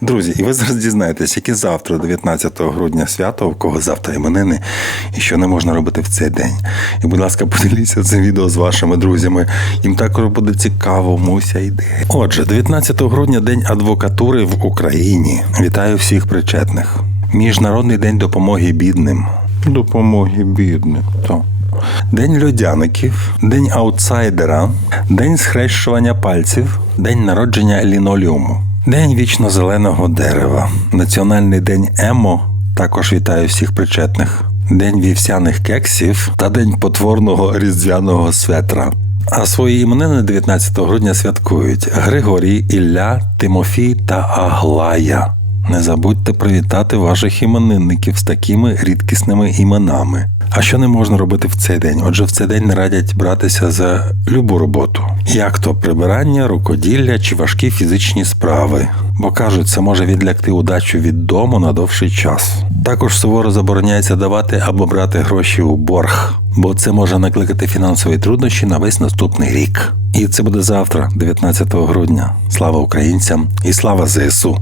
Друзі, і ви зараз дізнаєтесь, яке завтра, 19 грудня, свято, у кого завтра іменини, і що не можна робити в цей день. І, будь ласка, поділіться цим відео з вашими друзями. Їм також буде цікаво, Муся йде. Отже, 19 грудня день адвокатури в Україні. Вітаю всіх причетних. Міжнародний день допомоги бідним. Допомоги бідним. То. День льодяників, день аутсайдера, день схрещування пальців, день народження лінолеуму, день вічно зеленого дерева, національний день емо. Також вітаю всіх причетних. День вівсяних кексів та день потворного різдвяного светра. А свої іменини 19 грудня святкують Григорій, Ілля, Тимофій та Аглая. Не забудьте привітати ваших іменинників з такими рідкісними іменами. А що не можна робити в цей день? Отже, в цей день не радять братися за любу роботу, як то прибирання, рукоділля чи важкі фізичні справи. Бо кажуть, це може відлягти удачу від дому на довший час. Також суворо забороняється давати або брати гроші у борг, бо це може накликати фінансові труднощі на весь наступний рік. І це буде завтра, 19 грудня. Слава українцям і слава ЗСУ!